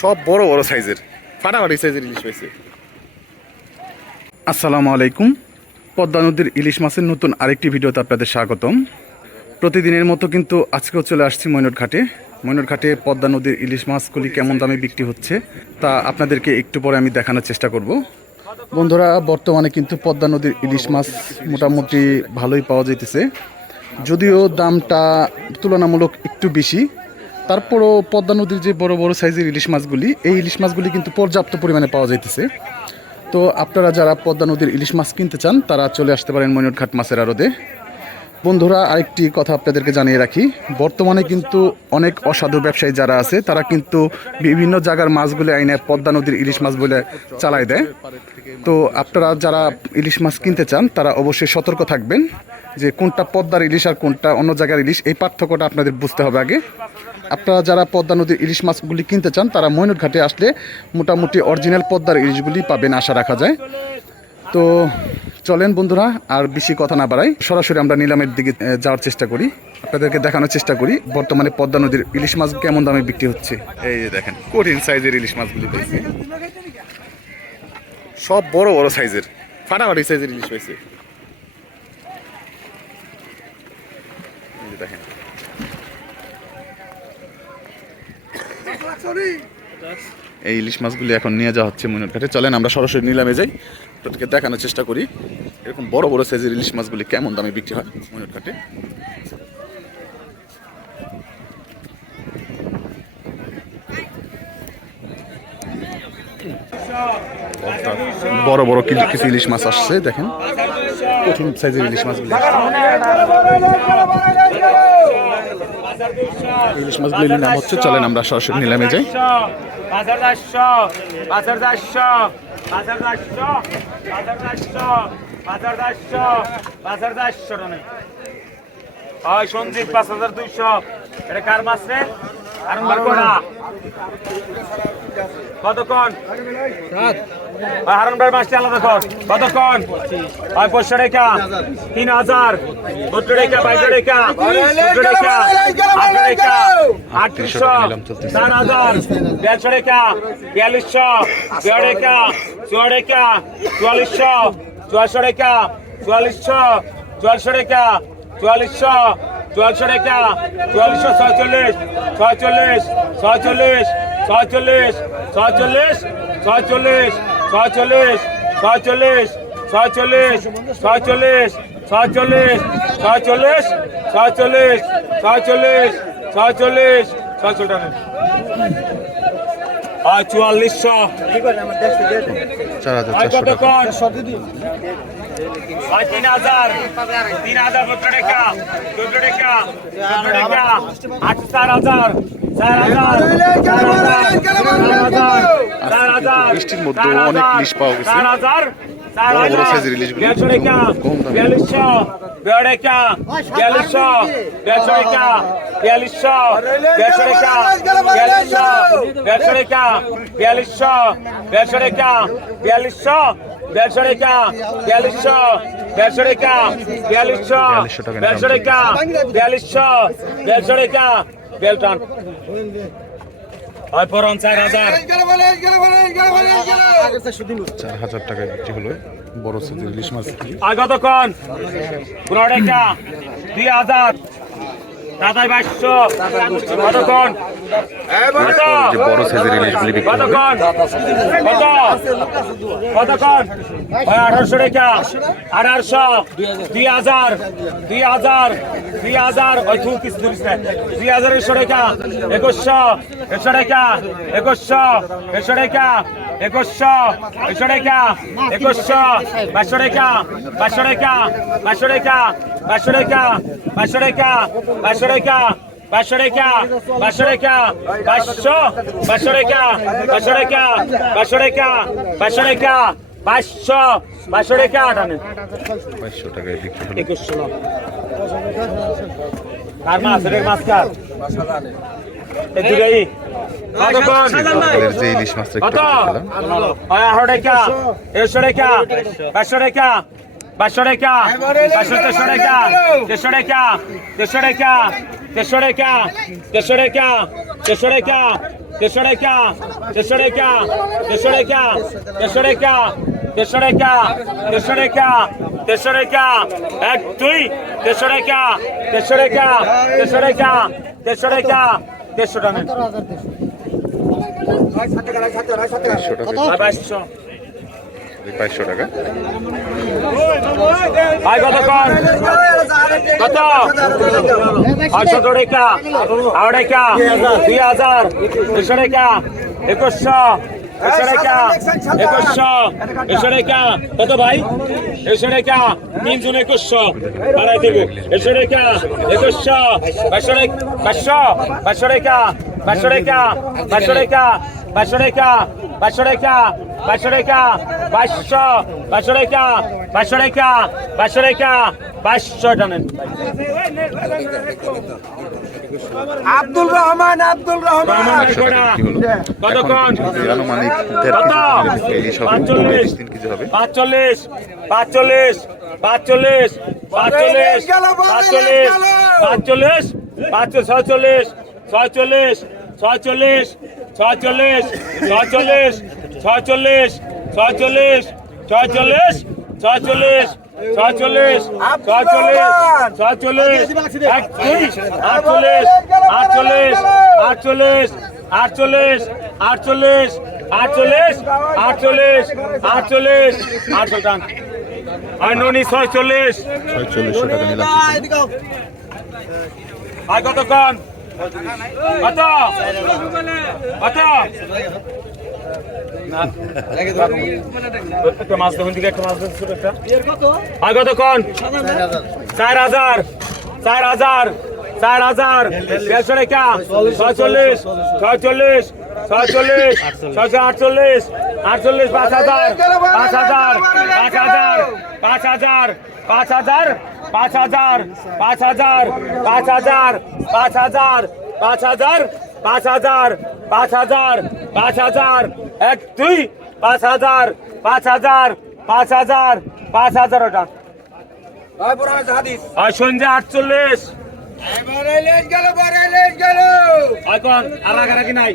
সব বড় বড় সাইজের, ফাটাফাটি সাইজের ইলিশ পাইছে। আসসালামু আলাইকুম। পদ্মা নদীর ইলিশ মাছের নতুন আরেকটি ভিডিওতে আপনাদের স্বাগতম। প্রতিদিনের মতো কিন্তু আজকেও চলে আসছি ময়নট ঘাটে ময়নট ঘাটে পদ্মা নদীর ইলিশ মাছগুলি কেমন দামে বিক্রি হচ্ছে, তা আপনাদেরকে একটু পরে আমি দেখানোর চেষ্টা করব। বন্ধুরা, বর্তমানে কিন্তু পদ্মা নদীর ইলিশ মাছ মোটামুটি ভালোই পাওয়া যাইতেছে। যদিও দামটা তুলনামূলক একটু বেশি তারপরও পদ্মা নদীর যে বড় বড় সাইজের ইলিশ মাছগুলি, এই ইলিশ মাছগুলি কিন্তু পর্যাপ্ত পরিমাণে পাওয়া যাইতেছে। তো আপনারা যারা পদ্মা নদীর ইলিশ মাছ কিনতে চান, তারা চলে আসতে পারেন ময়নটঘাট মাছের আড়তে। বন্ধুরা, আরেকটি কথা আপনাদেরকে জানিয়ে রাখি, বর্তমানে কিন্তু অনেক অসাধু ব্যবসায়ী যারা আছে, তারা কিন্তু বিভিন্ন জায়গার মাছগুলি আইনে পদ্মা নদীর ইলিশ মাছ বলে চালাই দেয়। তো আপনারা যারা ইলিশ মাছ কিনতে চান, তারা অবশ্যই সতর্ক থাকবেন যে কোনটা পদ্মার ইলিশ আর কোনটা অন্য জায়গার ইলিশ, এই পার্থক্যটা আপনাদের বুঝতে হবে আগে। আপনারা যারা পদ্মা নদীর ইলিশ মাছগুলি কিনতে চান, তারা ময়নট ঘাটে আসলে মোটামুটি অরিজিনাল পদ্মার ইলিশগুলি পাবেন আশা রাখা যায়। তো চলেন বন্ধুরা, আর বেশি কথা না বাড়াই। সরাসরি আমরা নিলামের দিকে যাওয়ার চেষ্টা করি। আপনাদেরকে দেখানোর চেষ্টা করি, বর্তমানে পদ্মা নদীর ইলিশ মাছ কেমন দামে বিক্রি হচ্ছে। এই যে দেখেন, কঠিন সাইজের ইলিশ মাছগুলি সব বড় বড় সাইজের, ফাটাফাটি সাইজের ইলিশ পাইছে দেখেন এই ইলিশ মাছগুলি এখন নিয়ে যাওয়া হচ্ছে মনের ঘাটে। চলেন আমরা সরাসরি নিলামে যাই। আপনাদেরকে দেখানোর চেষ্টা করি, এরকম বড় বড় সাইজের ইলিশ মাছগুলি কেমন দামে বিক্রি হয় মনের ঘাটে। বড় বড় কিছু কিছু ইলিশ মাছ আসছে, দেখেন। কঠিন সাইজের ইলিশ মাছগুলি। ইলিশ মাছগুলো নিলাম হচ্ছে, চলেন আমরা সরাসরি নিলামে যাই। সঞ্জিত পাঁচ হাজার দুইশো। এটা কার মাছ রে? কতক্ষণ? হারন ভাই মাছটি আলাদা কর। কতক্ষণ? হয় তিন হাজার। সত্তর টাকা বাইশ টাকা সত্তর টাকা আটশো টাকা আটত্রিশশো। চার হাজার। দেড়শো টাকা বিয়াল্লিশশো। দেড় টাকা চুয়াড় টাকা চুয়াল্লিশশো। চুয়াশো টাকা চুয়াল্লিশশো। চুয়াশো টাকা চুয়াল্লিশশো। চুয়াল্লিশশো টাকা চুয়াল্লিশশো ছয়চল্লিশ ছয়চল্লিশ ছয়চল্লিশ ছয়চল্লিশ ছয়চল্লিশ ছয়চল্লিশ ছয়চল্লিশ ছয়চল্লিশ ছয়চল্লিশ ছয়চল্লিশ ছয়চল্লিশ ছয়চল্লিশ ছয়চল্লিশ ছয়চল্লিশ ছয়চল্লিশ আর চুয়াল্লিশশো চারশো টাকা কতক্ষণ আর তিন হাজার তিন হাজার দুটো টাকা দুটো টাকা দুটো টাকা আট চার হাজার বৃষ্টির মধ্যে অনেক ইলিশ পাওয়া গেছে। বড় বড় সাইজের ইলিশগুলো কম দামে। বিয়াল্লিশশো বেচরেকা বিয়াল্লিশশো বেচরেকা বিয়াল্লিশশো বেচরেকা বিয়াল্লিশশো বেচরেকা বিয়াল্লিশশো দেড়শো রেখা বিয়াল্লিশশো দেড়শো রেখা বিয়াল্লিশশো দেড়শো রেখা বিয়াল্লিশশো দেড়শো রেখা বেলটন চার হাজার। টাকা বিক্রি হলো বড় সাইজের ইলিশ মাছ। আগতক্ষণ পনেরো টাকা দুই হাজার। দাদাই বাইশশো কতক্ষণ? কত? যে বড় সাইজের ইলিশগুলি বিক্রি হবে। কত কতক্ষণ? আঠারোশো টাকা। আঠারোশো। দুই হাজার। দুই হাজার। দুই হাজার। ওই তুই কিছু ধরিস দুই হাজার একশো টাকা। একুশশো। একশো টাকা। একুশশো। একশো টাকা। একুশশো একশো টাকা একুশশো বাইশশো টাকা বাইশশো টাকা বাইশশো টাকা বাইশশো টাকা বাইশশো টাকা বাইশশো টাকা বাইশশো টাকা বাইশশো টাকা বাইশশো বাইশশো টাকা বাইশশো টাকা বাইশশো টাকা বাইশশো টাকা বাইশশো বাইশশো টাকা টানে বাইশশো টাকায় বিক্রি হলো একুশশো কার মাছ মাছ কার যে ইলিশ মাছটা একটু ওই আঠারো টাকা টাকা পাঁচশো টাকা পাঁচশো টাকা তেরোশো টাকা দেড়শো টাকা দেড়শো টাকা দেড়শো টাকা দেড়শো টাকা দেড়শো টাকা দেড়শো টাকা টাকা এক দুই দেড়শো টাকা দেড়শো টাকা দেড়শো টাকা বাইশশো। টাকা। ভাই কত কম কত? আটশো টাকা। আড়াই টাকা। দুই হাজার। দুশো টাকা। একুশশো। একশো রেখা কত ভাই? একশো রেখা তিনজন একুশশো। বাড়াই দেবো। একশো রেখা একুশশো। পাঁচশো পাঁচশো পাঁচশো রেখা পাঁচশো রেখা পাঁচশো রেখা পাঁচশো রেখা পাঁচশো রেখা পাঁচশো রেখা টানেন। আব্দুল রহমান আব্দুল রহমান। পাঁচচল্লিশ পাঁচচল্লিশ পাঁচচল্লিশ পাঁচচল্লিশ পাঁচচল্লিশ পাঁচচল্লিশ পাঁচচল্লিশ পাঁচ ছয়চল্লিশ ছয়চল্লিশ ছয়চল্লিশ ছয়চল্লিশ ছয়চল্লিশ ছয়চল্লিশ ছয়চল্লিশ ছয়চল্লিশ ছয়চল্লিশ ছয়চল্লিশ ছয়চল্লিশ ছয়চল্লিশ, একত্রিশ, আটচল্লিশ আটচল্লিশ আটচল্লিশ আটচল্লিশ আটচল্লিশ আটচল্লিশ আটচল্লিশ আটচল্লিশ আটশো টান আর ননি, ছয়চল্লিশ। ছয়চল্লিশশো টাকা নিলাম কত? কত? একটা মাছ দেখুন দিকে একটা মাছ দেখুন একটা। আর কতক্ষণ? চার হাজার। চার হাজার। চার হাজার। দেড়শো টাকা ছয়চল্লিশ ছয়চল্লিশ ছয়চল্লিশ ছয়শো আটচল্লিশ আটচল্লিশ পাঁচ হাজার পাঁচ হাজার পাঁচ হাজার পাঁচ হাজার পাঁচ হাজার পাঁচ হাজার পাঁচ হাজার পাঁচ হাজার পাঁচ হাজার পাঁচ হাজার পাঁচ হাজার পাঁচ হাজার পাঁচ হাজার এক দুই পাঁচ হাজার পাঁচ হাজার পাঁচ হাজার পাঁচ হাজার ওটা। সন্ধ্যা আটচল্লিশ। এখন নাই।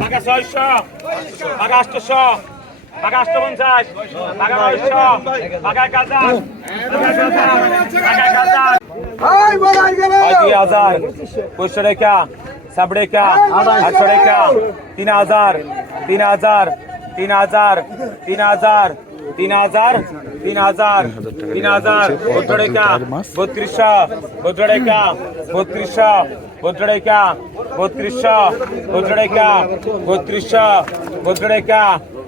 টাকা ছয়শো টাকা পাকা অষ্টপঞ্চাশ পাকা নয়শ পাকা এক হাজার পাকা এক হাজার দুই হাজার পঁচিশশো রেখা সাব রেখা আটশো রেখা তিন হাজার তিন হাজার তিন হাজার তিন হাজার তিন হাজার তিন হাজার তিন হাজার বদ্রেকা বত্রিশশো বদ্রেকা বত্রিশশো বদ্রেকা বত্রিশশো বদ্রেকা বত্রিশশো বদ্রেকা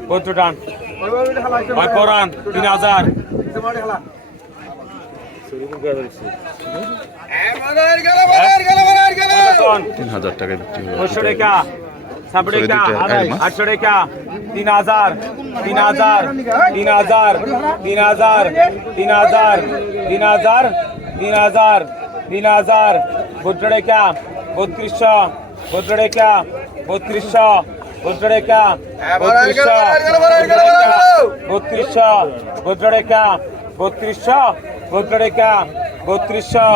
বত্র টান আর পরান তিন হাজার? তিন হাজার বিক্রি টাকা টাকা দিতে আড়াই মাস। আটশো টাকা তিন হাজার তিন হাজার তিন হাজার তিন হাজার তিন হাজার তিন হাজার তিন হাজার তিন বত্রিশশো বত্রিশশো গুজরেকা বত্রিশশো বত্রিশশো গুজরেকা বত্রিশশো গুজরেকা বত্রিশশো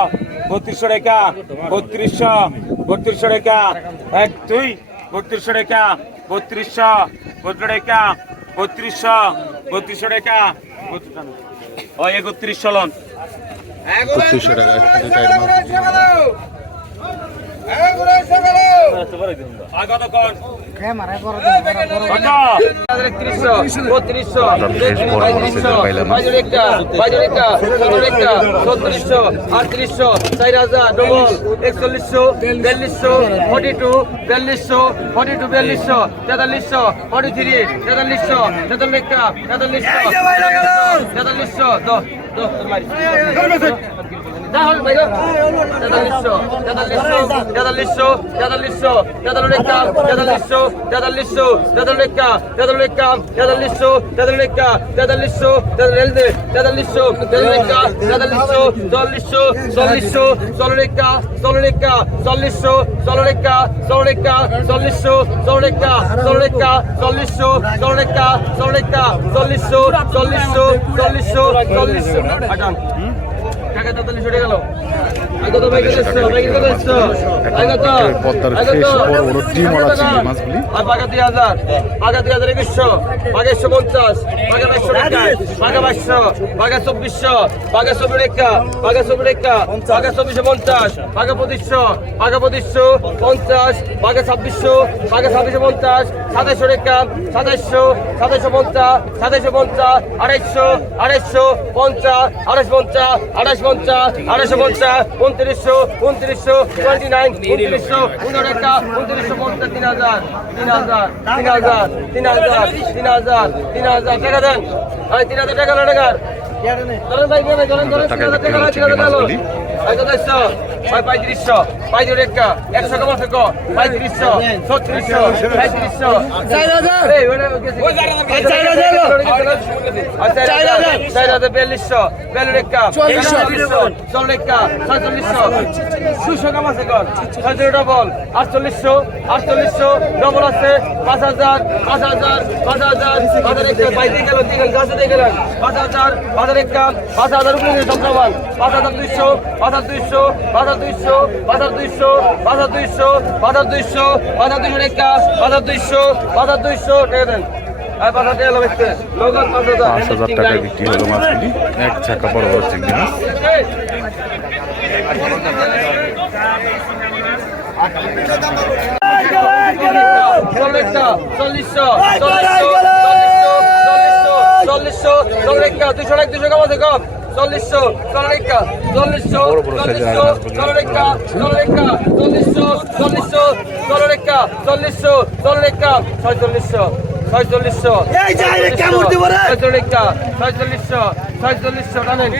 বত্রিশশো রেখা বত্রিশশো বত্রিশশো রেখা এক দুই বত্রিশশো রেখা বত্রিশশো বত্রিশ রেখা বত্রিশশো বত্রিশশো রেখা ও একত্রিশশো লন একত্রিশশো টাকা আটত্রিশশো চার হাজার ডবল একচল্লিশশো বিয়াল্লিশশো ফর্টি টু বিয়াল্লিশশো ফর্টি টু বিয়াল্লিশশো তেতাল্লিশশো ফর্টি থ্রি তেতাল্লিশশো তেতাল্লিশটা তেতাল্লিশশো তেতাল্লিশশো দশ দশ তেতাল্লিশশো তেতাল্লিশশো তেতাল্লিশশো তেতাল্লিশ কাম তেতাল্লিশশো তেতাল্লিশশো তেতাল্লিশ কাম তেতাল্লিশ কাম তেতাল্লিশশো তেতাল্লিশ কাম তেতাল্লিশশো তেতাল্লিশশো তেতাল্লিশ কাম তেতাল্লিশশো চল্লিশশো চল্লিশশো চল্লিশ কাম চল্লিশ কাম চল্লিশশো চল্লিশ কাম চল্লিশ কাম চল্লিশশো চল্লিশ কাম চল্লিশ কাম চল্লিশশো চল্লিশ কাম চল্লিশ কাম চল্লিশশো চল্লিশশো চল্লিশশো চল্লিশশো আটান পদ্মার শেষ বড় বড় ডিমওয়ালা চিংড়ি মাছগুলি। আর বাঘা দুই হাজার। বাঘা দুই হাজার একুশশো। বাঘা একশো পঞ্চাশ। বাঘা বাইশশো টাকা বাঘা বাইশশো চব্বিশশো। বাঘা চব্বিশ রেখা বাঘা চব্বিশ রেখা বাঘা চব্বিশশো পঞ্চাশ। বাঘা পঁচিশশো। বাঘা পঁচিশশো পঞ্চাশ। বাঘা ছাব্বিশশো। বাঘা ছাব্বিশশো পঞ্চাশ। সাতাইশশো রেখা সাতাইশশো। সাতাইশশো পঞ্চাশ। সাতাইশশো পঞ্চাশ। আড়াইশো আড়াইশো পঞ্চাশ। আড়াইশ পঞ্চাশ। আড়াইশ পঞ্চাশ, আড়াইশো পঞ্চাশ, উনত্রিশশো উনত্রিশশো টোয়েন্টি নাইন উনত্রিশশো উনত্রিশ রেখা উনত্রিশশো পঞ্চাশ, তিন হাজার তিন হাজার তিন হাজার তিন হাজার তিন হাজার তিন হাজার, টাকা দেন। তিন হাজার টাকা টাকার? হাজার হাজার পঁয়ত্রিশশো হাজার হাজার হাজার বিয়াল্লিশশো বিয়াল্লিশ রেখা চল রেখা ছয়চল্লিশশো দুশো কাম আছে কর ছয়চল্লিশ ডবল আটচল্লিশশো আটচল্লিশশো ডবল আছে পাঁচ হাজার পাঁচ হাজার পাঁচ হাজার পাঁচ হাজার দিয়ে গেলেন পাঁচ হাজার পাঁচ হাজার একটা পাঁচ হাজার উপরে সমান পাঁচ হাজার দুইশো পাঁচ হাজার দুইশো পাঁচ হাজার দুইশো পাঁচ হাজার দুইশো পাঁচ হাজার দুইশো পাঁচ হাজার দুইশো পাঁচ হাজার দুইশো একটা পাঁচ হাজার দুইশো পাঁচ হাজার দুইশো টেকে দেন পাঁচ হাজার টাকা বেচতে নগদ পাঁচ হাজার পাঁচ হাজার টাকায় বিক্রি হলো মাছগুলি এক চাকা বড় বড় চিংড়ি মাছ চল্লিশশো চল্লিশশো চল্লিশশো চল্লিশশো চল্লিশশো দুশো এক দুশো কম আছে কম চল্লিশশো চল্লিশা চল্লিশশো চল্লিশশো। চল্লিশা চল্লিশা চল্লিশশো চল্লিশশো চল্লিশা চল্লিশশো চল্লিশা ছয়চল্লিশশো ছয়চল্লিশশো ছয়চল্লিশা ছয়চল্লিশশো ছয়চল্লিশশো টানেন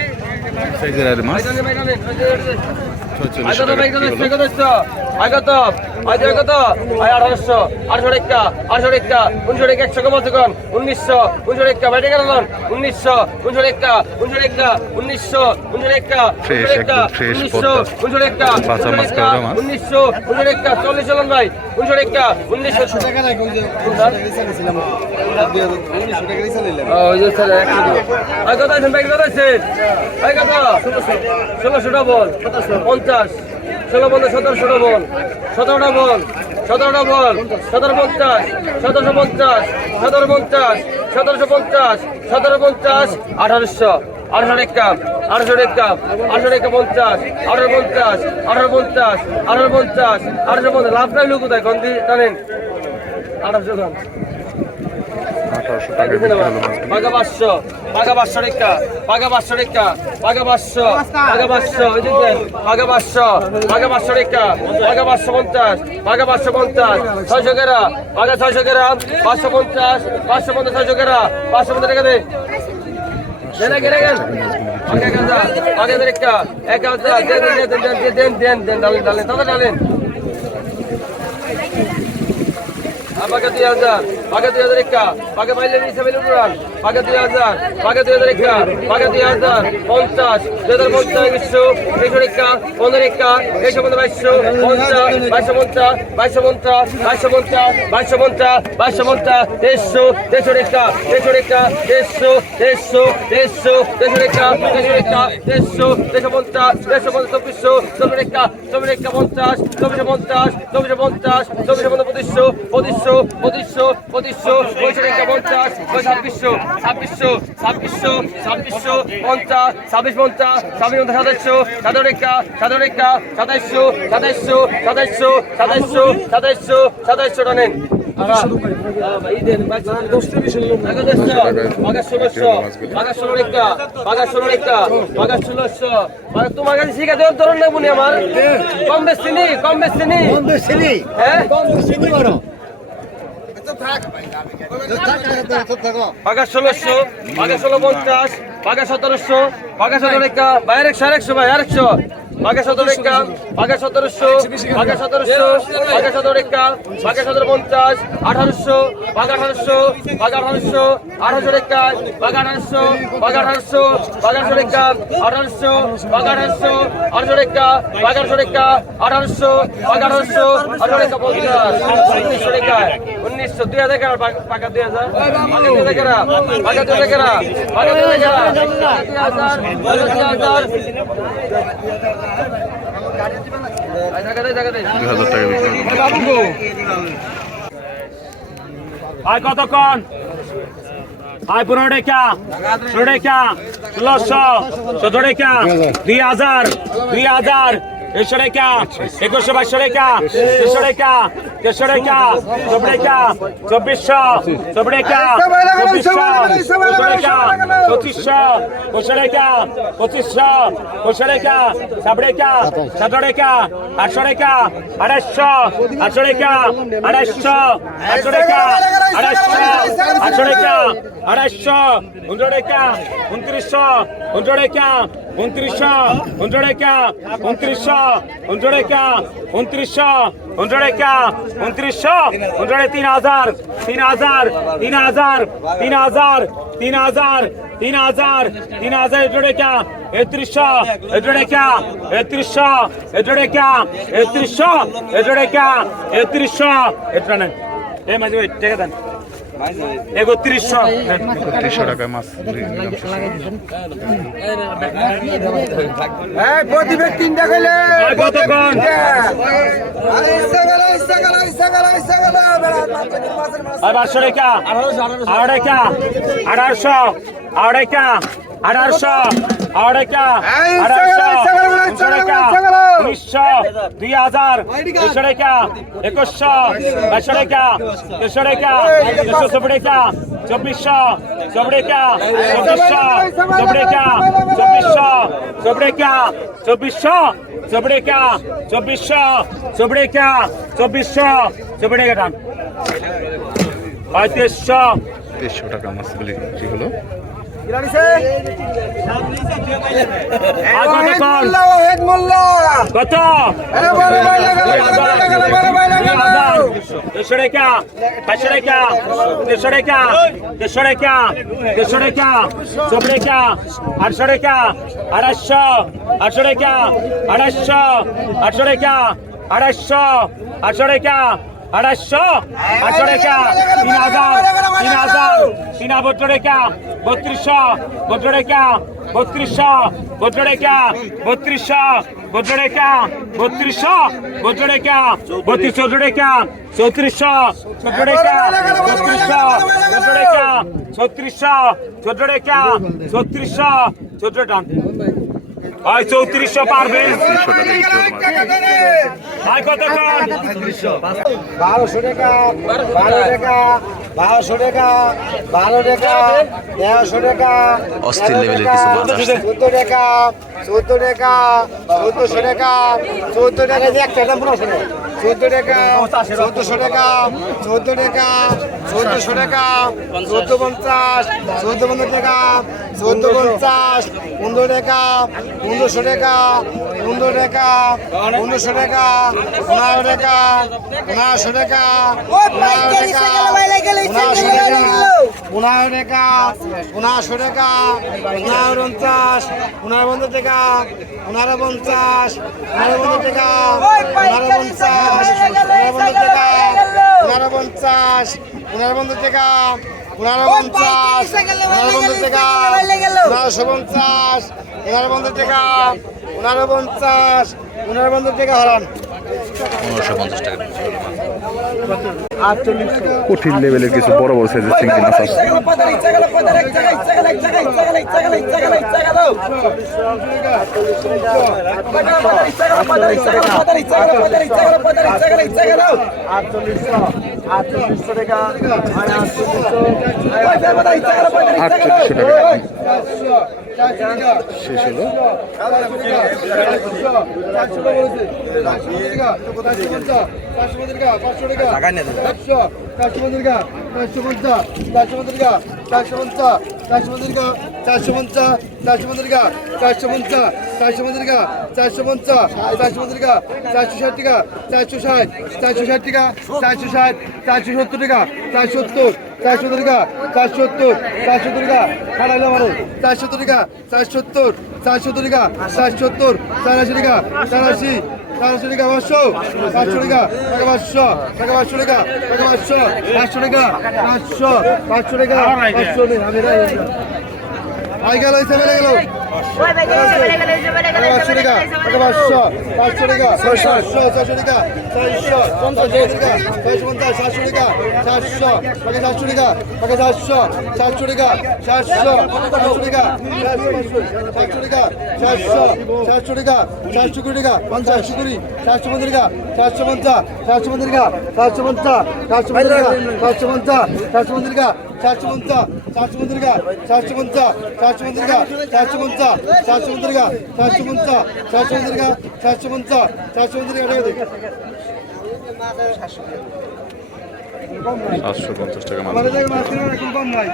টানেন ছয়চল্লিশ আগত টাকা কত আগত আগত কত আজ আঠারোশো আটশো রেখা আটশো রেখা উনিশশো রেখা একশো কম কম উনিশশো উনিশশো রেখা বাইরে গেল উনিশশো উনিশশো রেখা উনিশশো রেখা উনিশশো উনিশশো রেখা রেখা একদম উনিশশো। উনিশশো রেখা বাঁচা মাছ উনিশশো কাটা মাছ। উনিশশো উনিশশো রেখা চল্লিশ চলন ভাই উনিশশো রেখা পঞ্চাশ। ষোলো বল সতেরোশো ডবল সতেরোটা বল সতেরোটা বল, সতেরো পঞ্চাশ, সতেরোশো পঞ্চাশ, সতেরো পঞ্চাশ, সতেরোশো পঞ্চাশ, সতেরো পঞ্চাশ, আঠারোশো আঠারো রেখা আঠারোশো রেখা আঠারো রেখা পঞ্চাশ আঠারো পঞ্চাশ আঠারো পঞ্চাশ আঠারো পঞ্চাশ আঠারো পঞ্চাশ। লাভ নাই লোক কন্দি জানেন আঠারোশো আঠারোশো টাকায় বিক্রি হলো মাছগুলি পাগা পাঁচশো পাগা পাঁচশো রেখা পাগা পাঁচশো রেখা পাগা পাঁচশো পাগা পাঁচশো ওই দেন, পাগা পাঁচশো পাগা পাঁচশো রেখা পাগা পাঁচশো পঞ্চাশ পাগা পাঁচশো পঞ্চাশ ছয়শো কেরা পাগা ছয়শো কেরা পাঁচশো পঞ্চাশ পাঁচশো পঞ্চাশ ছয়শো কেরা পাঁচশো পঞ্চাশ রেখা দে দেন আগে রেখেন আগে হাজার আগে রেখা এক হাজার দেন দেন দেন দেন দেন দেন ডালেন ডালেন তাদের ডালেন হাজার দুই হাজার পঞ্চাশ দুই পঞ্চাশ একশো একশো একা পনেরো বাইশশো পঞ্চাশ বাইশশো পঞ্চাশ, বাইশশো বাইশশো পঞ্চাশ বাইশশো পঞ্চাশ বাইশশো পঞ্চাশ, দেড়শো দেড়শো একা দেড়শো একা দেড়শো দেড়শো দেড়শো দেড়শো একা দেড়শো একা দেড়শো দেড়শো পঞ্চাশ চব্বিশশো চব্বিশ চব্বিশ পঞ্চাশ পঞ্চাশ পঞ্চাশ পঞ্চাশ পঁচিশশো পঁচিশশো পঁচিশশো পঁচিশশো পঁচিশশো একটা পঞ্চাশ ছাব্বিশশো ছাব্বিশশো ছাব্বিশশো ছাব্বিশশো পঞ্চাশ ছাব্বিশ পঞ্চাশ ছাব্বিশ পঞ্চাশ সাতাইশশো সাতারো রেখা সাতারো রেখা সাতাইশশো সাতাইশশো সাতাইশশো সাতাইশশো সাতাইশশো সাতাইশশো টানেন তোমার কাছে শিখা দেওয়ার ধরুন না বুনি আমার কম বেশি নি কম বেশি নি হ্যাঁ পাকা ষোলোশো পাকা ষোলো পঞ্চাশ পাকা সতেরোশো পাকা সতেরো একটা বাইরে একশো ভাই ভাই আরেকশো বাঘে সতেরো রেখা বাঘে সতেরোশো বাঘে সতেরোশো বাঘে সতেরো রেখা বাঘে সতেরো পঞ্চাশ আঠারোশো বাঘ আঠারোশো বাঘ আঠারোশো আঠারোশো রেখা বাঘ আঠারোশো বাঘ আঠারোশো বাঘ আঠারোশো রেখা আঠারোশো বাঘ আঠারোশো আঠারোশো রেখা বাঘ আঠারোশো রেখা আঠারোশো বাঘ আঠারোশো আঠারো রেখা পঞ্চাশ উনিশশো রেখা উনিশশো দুই হাজার কেনা পাকা দুই হাজার পাকা দুই হাজার কেনা পাকা দুই হাজার কেনা পাকা দুই হাজার দুই হাজার দুই হাজার দুই হাজার টাকা বিক্রি। ভাই, কতক্ষণ? ভাই, পনেরো টাকা। ষোলো টাকা। ষোলোশো। চোদ্দ টাকা। দুই হাজার। দুই হাজার। একুশশো টাকা একুশশো বাইশশো টাকা দেড়শো টাকা দেড়শো টাকা চব্বিশ টাকা চব্বিশশো চব্বিশ টাকা চব্বিশশো পঁচিশশো টাকা পঁচিশশো পঁচিশশো টাকা পঁচিশশো পঁচিশশো টাকা সাত টাকা সাত টাকা আটশো টাকা আড়াইশো আটশো টাকা আড়াইশো আটশো টাকা আড়াইশো আটশো টাকা আড়াইশো উনশো টাকা উনত্রিশশো উনশো টাকা উনত্রিশশো উনশো টাকা উনত্রিশশো উনশো টাকা উনত্রিশশো উনশো টাকা উনত্রিশশো টাকা তিন হাজার তিন হাজার তিন হাজার তিন হাজার তিন হাজার তিন হাজার তিন হাজার এটো টাকা একত্রিশশো এটো টাকা একত্রিশশো এটো টাকা একত্রিশশো এটো টাকা একত্রিশশো এটা নেন এই মাঝে টাকা দেন একত্রিশশো। একত্রিশশো মাছ মাছ। টাকা আড়াইশো আড়াই টাকা উনিশশো দুই হাজার দুশো টাকা একুশশো বাইশশো টাকা দেড়শো টাকা দেড়শো চব্বিশ টাকা চব্বিশশো চব্বিশ টাকা চব্বিশশো চব্বিশ টাকা চব্বিশশো চব্বিশ টাকা চব্বিশশো চব্বিশ টাকা চব্বিশশো চব্বিশ টাকা চব্বিশশো চব্বিশ টাকা টান পঁয়ত্রিশশো তেইশশো টাকা মাছগুলি বিক্রি হলো কত দেড়শো টাকা পাঁচশো টাকা দেড়শো টাকা দেড়শো টাকা দেড়শো টাকা চব্বিশ টাকা আটশো টাকা আড়াইশো আটশো টাকা আড়াইশো আটশো টাকা আড়াইশো আটশো টাকা আড়াইশো আটশো টাকা তিন হাজার তিন হাজার তিন হাজার টাকা বত্রিশশো বত্র টাকা বত্রিশশো বত্র টাকা বত্রিশশো বত্র টাকা বত্রিশশো বত্র টাকা বত্রিশ চৌদ্দ টাকা চৌত্রিশশো চৌদ্দ টাকা ছত্রিশশো চৌদ্দ টাকা ছত্রিশশো চৌদ্দ টাকা ছত্রিশশো চৌদ্দ টাকা ভাই চৌত্রিশশো পারবেন। ভাই কত বারোশো টাকা বারো টাকা বারোশো টাকা বারো টাকা তেরোশো টাকা অস্থির লেভেলের কিছু চোদ্দ টাকা চোদ্দ টাকা চোদ্দশো টাকা চোদ্দ টাকা যে একটা দাম পনেরোশো টাকা। চোদ্দ টাকা চোদ্দশো টাকা চোদ্দ টাকা চোদ্দশো টাকা চোদ্দ পঞ্চাশ চোদ্দ পঞ্চাশ টাকা চোদ্দ পঞ্চাশ পনেরো টাকা পনেরোশো টাকা পনেরো টাকা পনেরোশো টাকা পনেরো টাকা পনেরোশো টাকা পনেরো টাকা পনেরোশো টাকা পনেরো টাকা পনেরোশো টাকা পনেরো পঞ্চাশ পনেরো পঞ্চাশ টাকা পনেরো পঞ্চাশ পনেরো পঞ্চাশ টাকা পনেরো পঞ্চাশ পনেরো পঞ্চাশ টাকা পনেরো পঞ্চাশ পনেরো পঞ্চাশ টাকা পনেরো পঞ্চাশ পনেরো পঞ্চাশ টাকা পনেরোশো পঞ্চাশ পনেরো পঞ্চাশ টাকা পনেরো পঞ্চাশ পনেরো পঞ্চাশ টাকা টাকা। কঠিন লেভেলের কিছু বড় বড় সাইজের চিংড়ি মাছ আছে। আটচল্লিশশো টাকা। শেষ হলো চারশো চারশো পঞ্চাশ চারশো পঞ্চাশ টাকা চারশো পঞ্চাশ চারশো পঞ্চাশ টাকা চারশো পঞ্চাশ চারশো পঞ্চাশ টাকা চারশো ষাট টাকা চারশো ষাট চারশো ষাট টাকা চারশো ষাট চারশো সত্তর টাকা চারশো সত্তর চারশো টাকা চারশো সত্তর চারশো টাকা খাড়াইলো আমার চারশো টাকা চারশো সত্তর চারশো টাকা চারশো সত্তর চারাশি টাকা চারাশি চারশো টাকা পাঁচশো পাঁচশো টাকা টাকা পাঁচশো টাকা পাঁচশো টাকা টাকা পাঁচশো পাঁচশো টাকা পাঁচশো পাঁচশো টাকা পাঁচশো আমি আই গেল এসে বেড়ে গেল। পাঁচশো টাকা টাকা পাঁচশো পাঁচশো টাকা, ছয়শো ছয়শো টাকা, ছয়শো পঞ্চাশ টাকা ছয়শো পঞ্চাশ, সাতশো টাকা সাতশো টাকা সাতশো টাকা টাকা সাতশো সাতশো টাকা, সাতশো সাতশো টাকা সাতশো টাকা, সাতশো সাতশো টাকা, সাতশো কুড়ি টাকা, পঞ্চাশ কুড়ি, সাতশো টাকা, সাতশো পঞ্চাশ, সাতশো টাকা, সাতশো পঞ্চাশ, সাতশো টাকা, সাতশো পঞ্চাশ সাতশো পঞ্চাশ টাকা, সাতশো সাতশো చాచి ముంత చాచి ముందుగా చాచి ముంత చాచి ముందుగా చాచి ముంత చాచి ముందుగా చాచి ముంత చాచి ముందుగా చాచి ముంత చాచి ముందుగా అడగదు সাতশো পঞ্চাশ টাকা মাছ কম নাই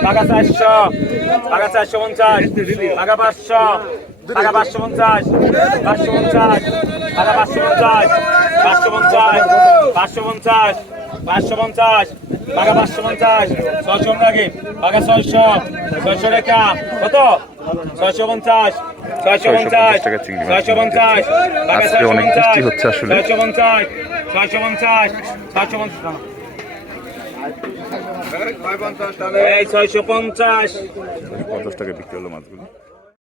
টাকা চারশো টাকা চারশো পঞ্চাশ টাকা পাঁচশো টাকা পাঁচশো পঞ্চাশ পাঁচশো পঞ্চাশ টাকা পাঁচশো পঞ্চাশ পাঁচশো পঞ্চাশ পাঁচশো পঞ্চাশ পাঁচশো পঞ্চাশ টাকা পাঁচশো পঞ্চাশ ছয়শো লাগে টাকা ছয়শো ছয়শো টাকা কত? ছয়শো পঞ্চাশ ছয়শো পঞ্চাশ ছয়শো পঞ্চাশ টাকা ছয়শো পঞ্চাশ বৃষ্টি হচ্ছে আসলে। ছয়শো পঞ্চাশ ছয়শো পঞ্চাশ ছয়শো পঞ্চাশ এই ছয়শো পঞ্চাশ। পঞ্চাশ। টাকা বিক্রি হলো মাছগুলো।